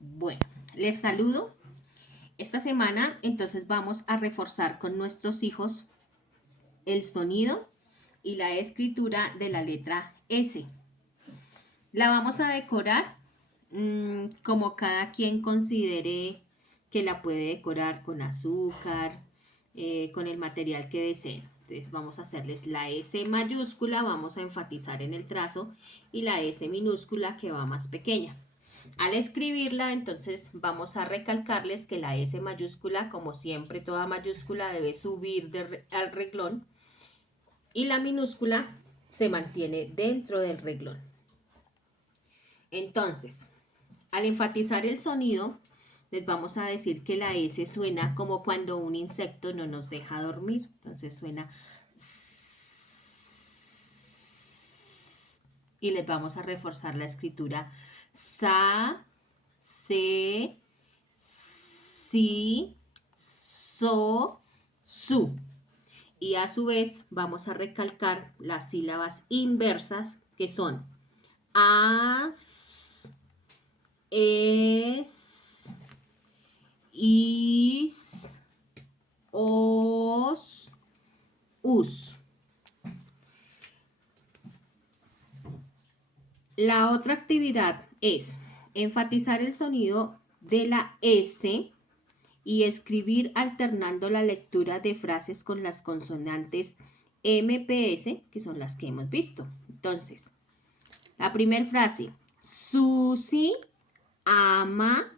Bueno, les saludo. Esta semana entonces vamos a reforzar con nuestros hijos el sonido y la escritura de la letra S. La vamos a decorar como cada quien considere que la puede decorar con azúcar, con el material que deseen. Entonces vamos a hacerles la S mayúscula, vamos a enfatizar en el trazo, y la S minúscula que va más pequeña. Al escribirla, entonces vamos a recalcarles que la S mayúscula, como siempre, toda mayúscula debe subir al reglón, y la minúscula se mantiene dentro del reglón. Entonces, al enfatizar el sonido, les vamos a decir que la S suena como cuando un insecto no nos deja dormir. Entonces suena S, y les vamos a reforzar la escritura sa, se, si, so, su. Y a su vez vamos a recalcar las sílabas inversas, que son as, es, is, os, us. La otra actividad es enfatizar el sonido de la S y escribir alternando la lectura de frases con las consonantes MPS, que son las que hemos visto. Entonces, la primera frase: Susi ama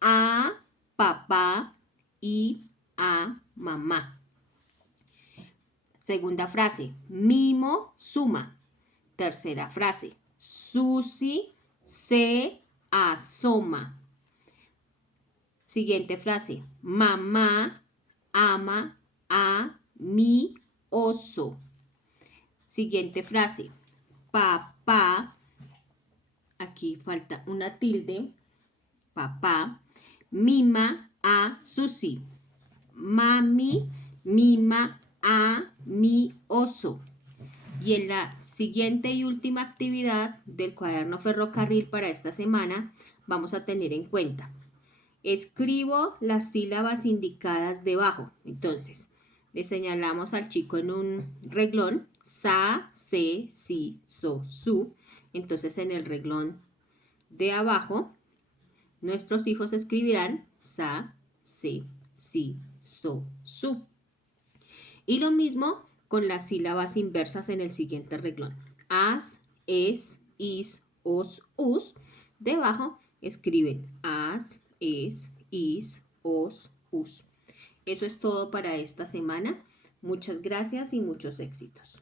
a papá y a mamá. Segunda frase: Mimo suma. Tercera frase: Susi se asoma. Siguiente frase: Mamá ama a mi oso. Siguiente frase: Papá, aquí falta una tilde, papá mima a Susi. Mami mima a mi oso. Y en la siguiente y última actividad del cuaderno ferrocarril para esta semana, vamos a tener en cuenta: escribo las sílabas indicadas debajo. Entonces, le señalamos al chico en un reglón: sa, se, si, so, su. Entonces, en el reglón de abajo, nuestros hijos escribirán sa, se, si, so, su. Y lo mismo con las sílabas inversas en el siguiente reglón: as, es, is, os, us. Debajo escriben as, es, is, os, us. Eso es todo para esta semana. Muchas gracias y muchos éxitos.